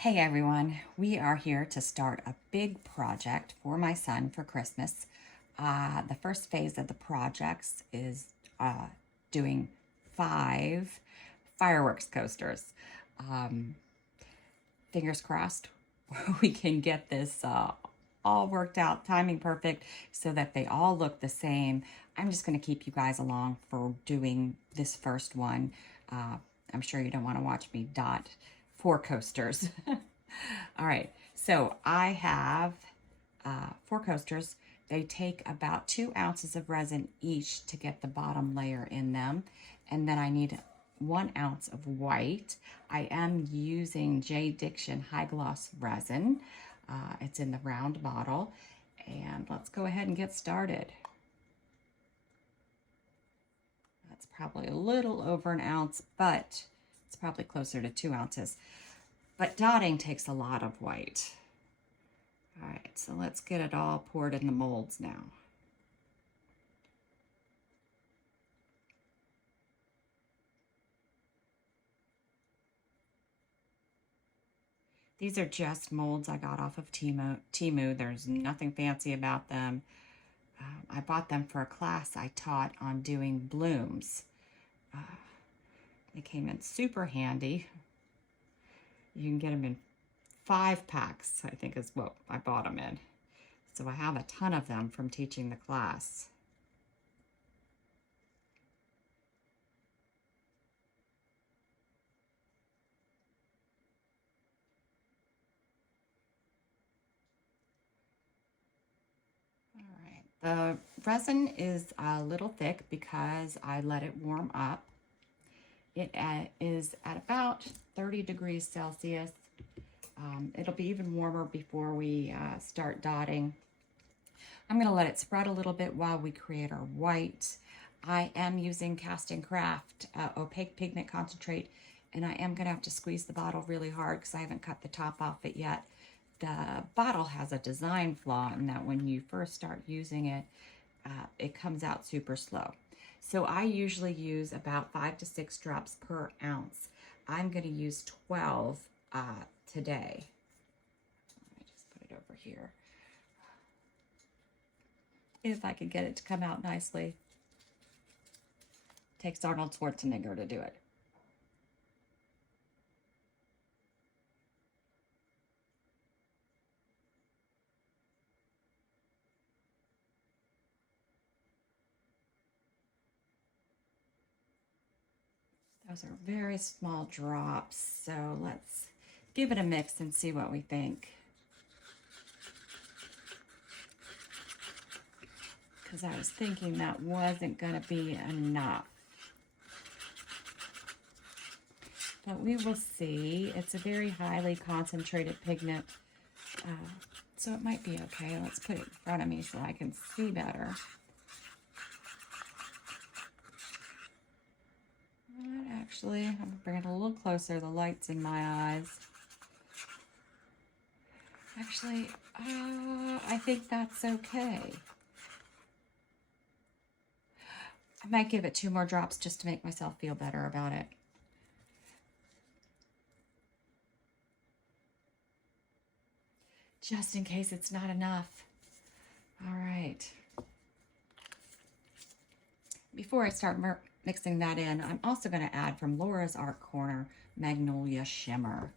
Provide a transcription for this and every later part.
Hey everyone, we are here to start a big project for my son for Christmas. The first phase of the projects is doing 5 fireworks coasters. Um, Fingers crossed we can get this all worked out, timing perfect, so that they all look the same. I'm just going to keep you guys along for doing this first one. Uh, I'm sure you don't want to watch me dot 4 coasters. All right, so I have 4 coasters. They take about 2 ounces of resin each to get the bottom layer in them. And then I need 1 ounce of white. I am using J. Diction High Gloss resin. It's in the round bottle. And let's go ahead and get started. That's probably a little over an ounce, but it's probably closer to 2 ounces. But dotting takes a lot of white. All right, so let's get it all poured in the molds now. These are just molds I got off of Temu. There's nothing fancy about them. I bought them for a class I taught on doing blooms. They came in super handy. You can get them in 5 packs, I think is what I bought them in. So I have a ton of them from teaching the class. All right, the resin is a little thick because I let it warm up. It is at about 30 degrees Celsius. It'll be even warmer before we start dotting. I'm going to let it spread a little bit while we create our white. I am using Cast and Craft opaque pigment concentrate, and I am going to have to squeeze the bottle really hard because I haven't cut the top off it yet. The bottle has a design flaw in that when you first start using it, it comes out super slow. So I usually use about 5 to 6 drops per ounce. I'm going to use 12 today. Let me just put it over here. If I could get it to come out nicely. Takes Arnold Schwarzenegger to do it. Those are very small drops, so let's give it a mix and see what we think. Because I was thinking that wasn't going to be enough. But we will see. It's a very highly concentrated pigment, so it might be okay. Let's put it in front of me so I can see better. Actually, I'm bringing it a little closer. The light's in my eyes. Actually, I think that's okay. I might give it 2 more drops just to make myself feel better about it. Just in case it's not enough. All right. Before I start mixing that in, I'm also going to add from Laura's Art Corner Magnolia Shimmer.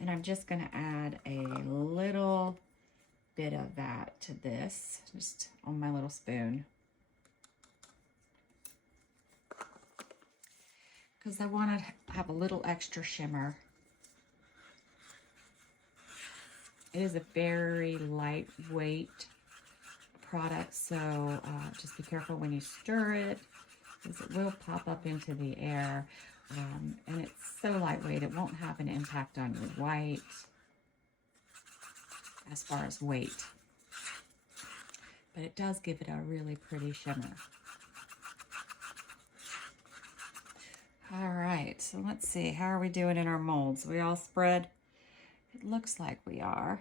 And I'm just going to add a little bit of that to this, just on my little spoon. Because I want to have a little extra shimmer. It is a very lightweight product, so just be careful when you stir it, because it will pop up into the air. And it's so lightweight, it won't have an impact on your white as far as weight. But it does give it a really pretty shimmer. All right, so let's see, how are we doing in our molds? We all spread? It looks like we are.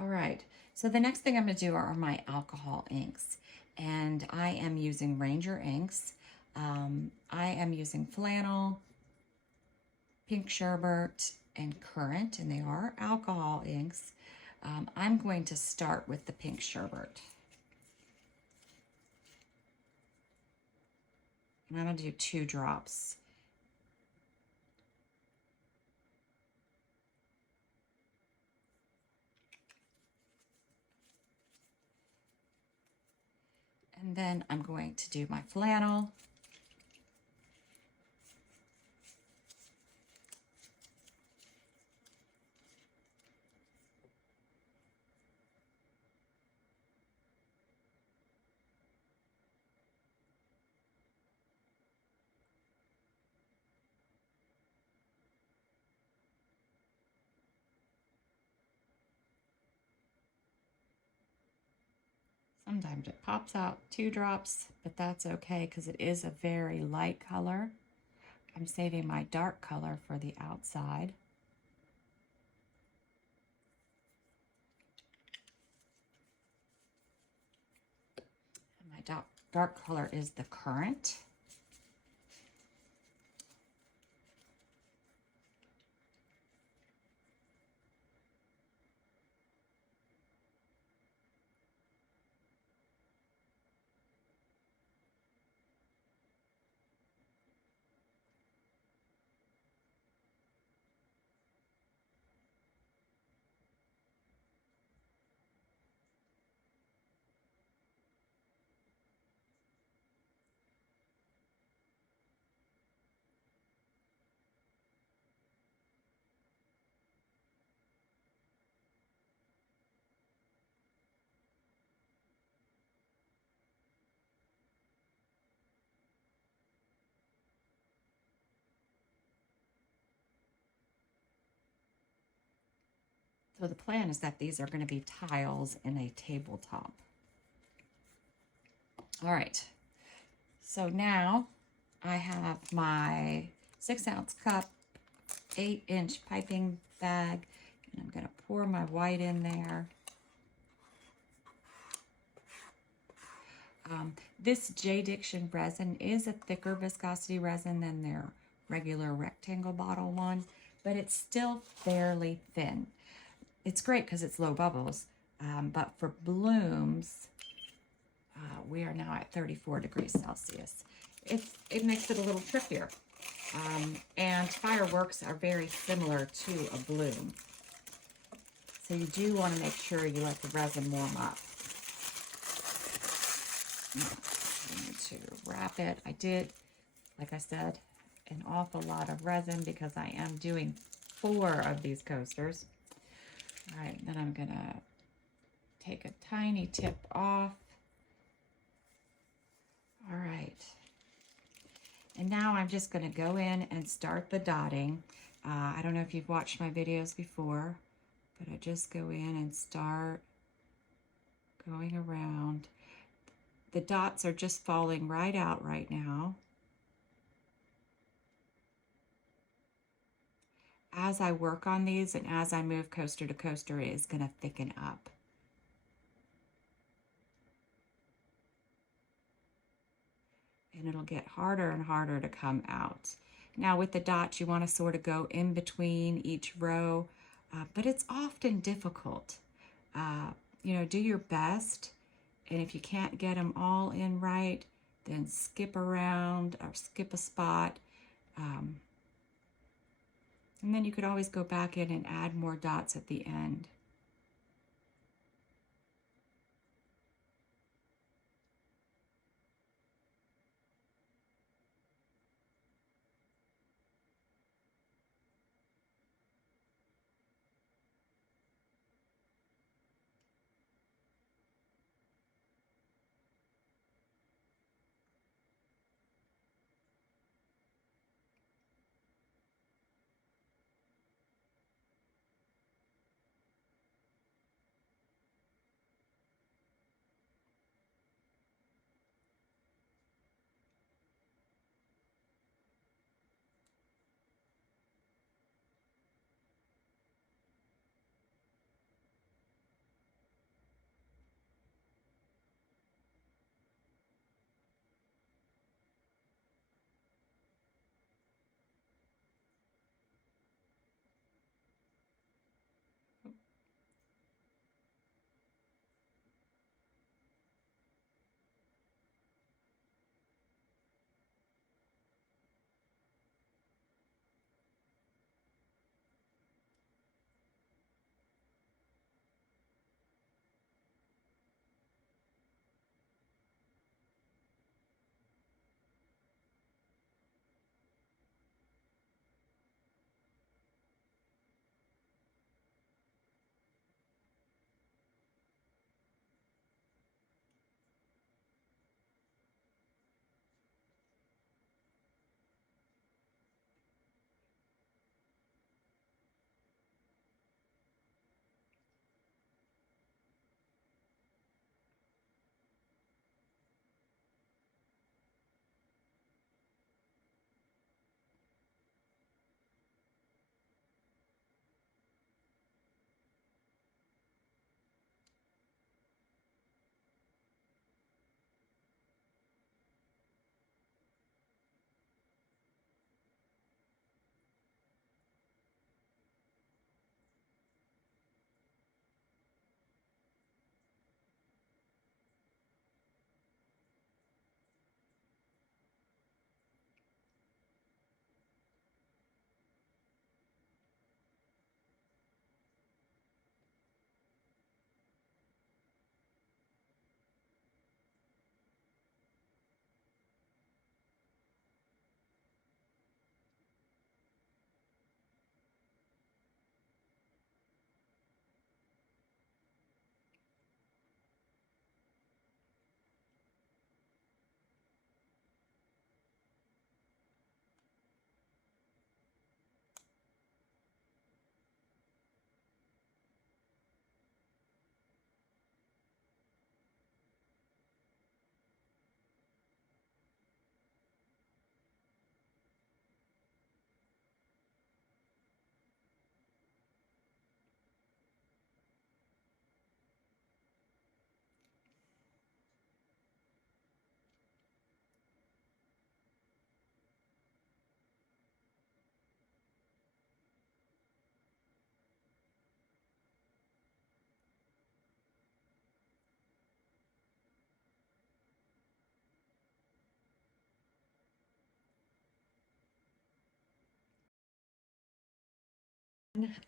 All right, so the next thing I'm going to do are my alcohol inks. And I am using Ranger inks. I am using flannel, pink sherbet, and Currant, and they are alcohol inks. I'm going to start with the pink sherbet. And I'm going to do 2 drops. And then I'm going to do my flannel. Sometimes it pops out 2 drops, but that's okay because it is a very light color. I'm saving my dark color for the outside. And my dark color is the Currant. So the plan is that these are going to be tiles in a tabletop. All right, so now I have my 6-ounce cup, 8-inch piping bag, and I'm going to pour my white in there. This J-Diction resin is a thicker viscosity resin than their regular rectangle bottle one, but it's still fairly thin. It's great because it's low bubbles, but for blooms, we are now at 34 degrees Celsius. It makes it a little trickier. And fireworks are very similar to a bloom. So you do want to make sure you let the resin warm up. I'm going to wrap it. I did, like I said, an awful lot of resin because I am doing 4 of these coasters. All right, then I'm gonna take a tiny tip off. All right, and now I'm just gonna go in and start the dotting. I don't know if you've watched my videos before, but I just go in and start going around. The dots are just falling right out right now. As I work on these and as I move coaster to coaster, it is gonna thicken up. And it'll get harder and harder to come out. Now with the dots, you want to sort of go in between each row, but it's often difficult. You know, do your best, and if you can't get them all in right, then skip around or skip a spot. And then you could always go back in and add more dots at the end.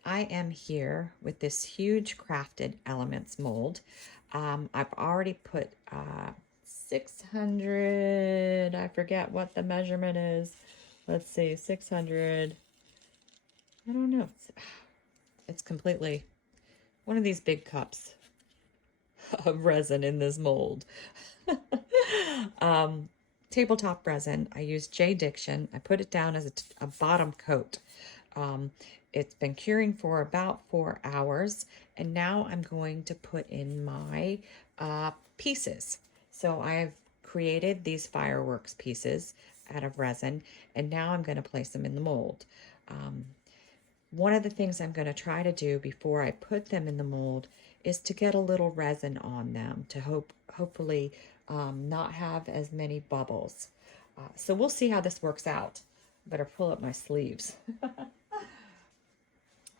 I am here with this huge crafted elements mold. I've already put 600, I forget what the measurement is. Let's see, 600, I don't know. It's completely one of these big cups of resin in this mold. Tabletop resin. I use J Diction. I put it down as a bottom coat. It's been curing for about 4 hours, and now I'm going to put in my pieces. So I've created these fireworks pieces out of resin, and now I'm going to place them in the mold. One of the things I'm going to try to do before I put them in the mold is to get a little resin on them to hopefully not have as many bubbles. So we'll see how this works out. Better pull up my sleeves.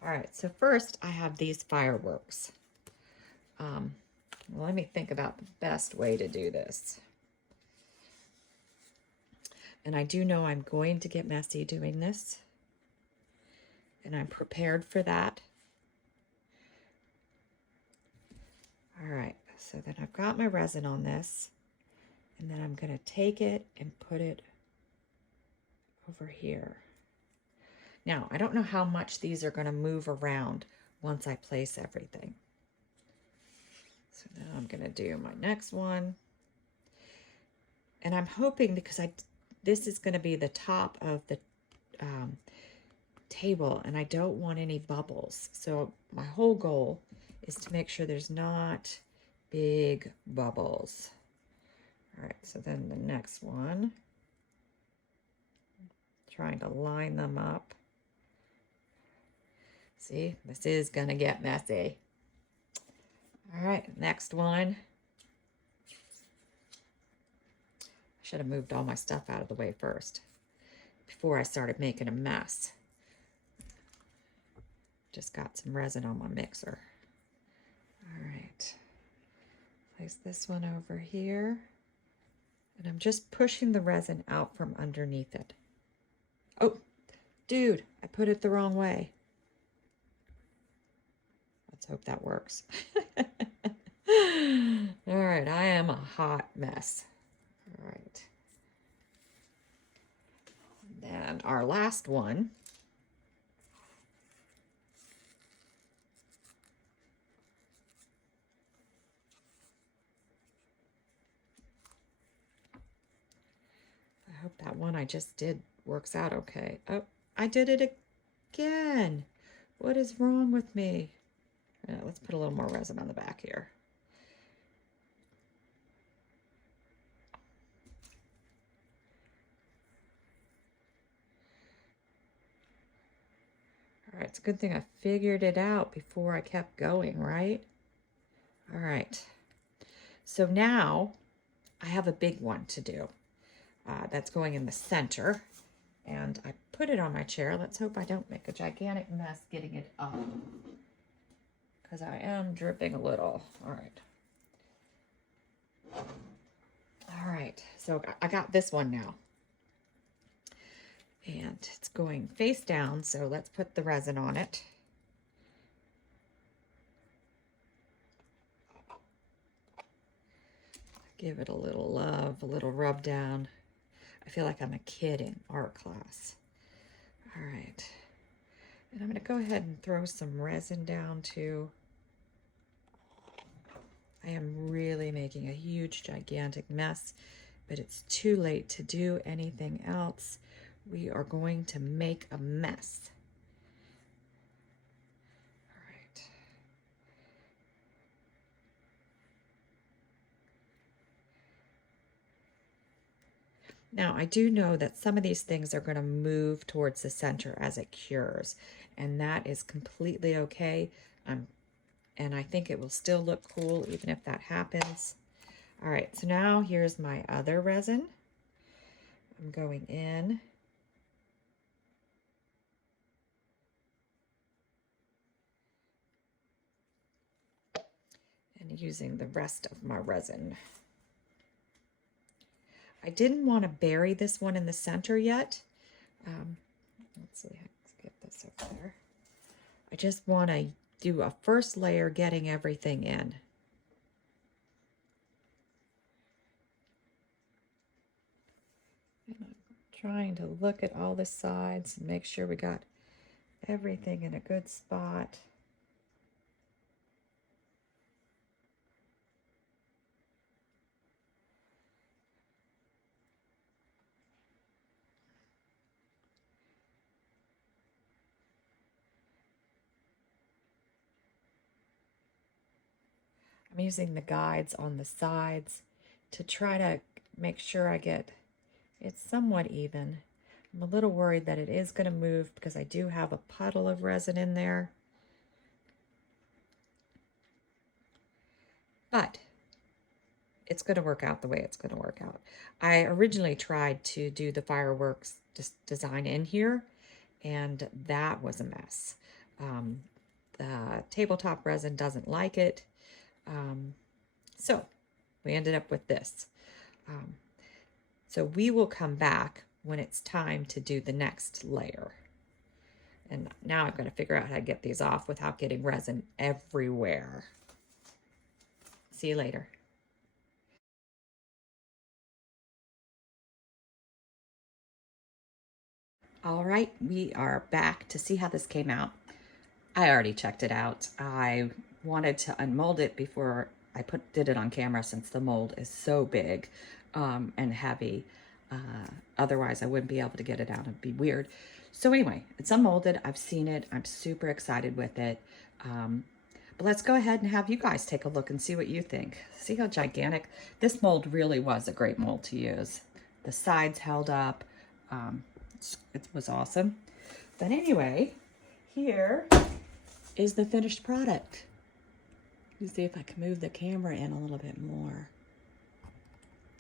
All right, so first I have these fireworks. Let me think about the best way to do this. And I do know I'm going to get messy doing this, and I'm prepared for that. All right, so then I've got my resin on this, and then I'm going to take it and put it over here. Now, I don't know how much these are going to move around once I place everything. So now I'm going to do my next one. And I'm hoping, because this is going to be the top of the table, and I don't want any bubbles. So my whole goal is to make sure there's not big bubbles. All right, so then the next one, trying to line them up. See, this is going to get messy. All right, next one. I should have moved all my stuff out of the way first before I started making a mess. Just got some resin on my mixer. All right, place this one over here. And I'm just pushing the resin out from underneath it. Oh, dude, I put it the wrong way. Let's hope that works. All right, I am a hot mess. All right. And then our last one. I hope that one I just did works out okay. Oh, I did it again. What is wrong with me? Let's put a little more resin on the back here. All right, it's a good thing I figured it out before I kept going, right? All right. So now I have a big one to do. That's going in the center. And I put it on my chair. Let's hope I don't make a gigantic mess getting it up, because I am dripping a little. All right. All right, so I got this one now. And it's going face down, so let's put the resin on it. Give it a little love, a little rub down. I feel like I'm a kid in art class. All right. And I'm going to go ahead and throw some resin down too. I am really making a huge, gigantic mess, but it's too late to do anything else. We are going to make a mess. All right. Now, I do know that some of these things are going to move towards the center as it cures, and that is completely okay. And I think it will still look cool even if that happens. All right, so now here's my other resin. I'm going in. And using the rest of my resin. I didn't want to bury this one in the center yet. Let's see, let's get this up there. I just want to do a first layer getting everything in. And I'm trying to look at all the sides and make sure we got everything in a good spot. I'm using the guides on the sides to try to make sure I get it somewhat even. I'm a little worried that it is going to move because I do have a puddle of resin in there. But it's going to work out the way it's going to work out. I originally tried to do the fireworks design in here, and that was a mess. The tabletop resin doesn't like it. So we ended up with this. So we will come back when it's time to do the next layer. And now I've got to figure out how to get these off without getting resin everywhere. See you later. All right, we are back to see how this came out. I already checked it out. I wanted to unmold it before I did it on camera since the mold is so big and heavy. Otherwise, I wouldn't be able to get it out. It'd be weird. So anyway, it's unmolded. I've seen it. I'm super excited with it. But let's go ahead and have you guys take a look and see what you think. See how gigantic? This mold really was a great mold to use. The sides held up. It was awesome. But anyway, here is the finished product. Let's see if I can move the camera in a little bit more.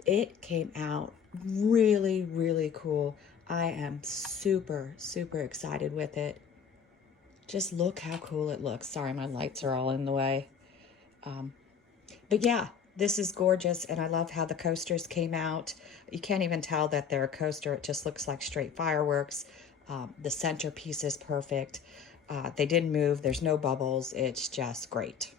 It came out really, really cool. I am super, super excited with it. Just look how cool it looks. Sorry, my lights are all in the way. But yeah, this is gorgeous, and I love how the coasters came out. You can't even tell that they're a coaster. It just looks like straight fireworks. The centerpiece is perfect. They didn't move. There's no bubbles. It's just great.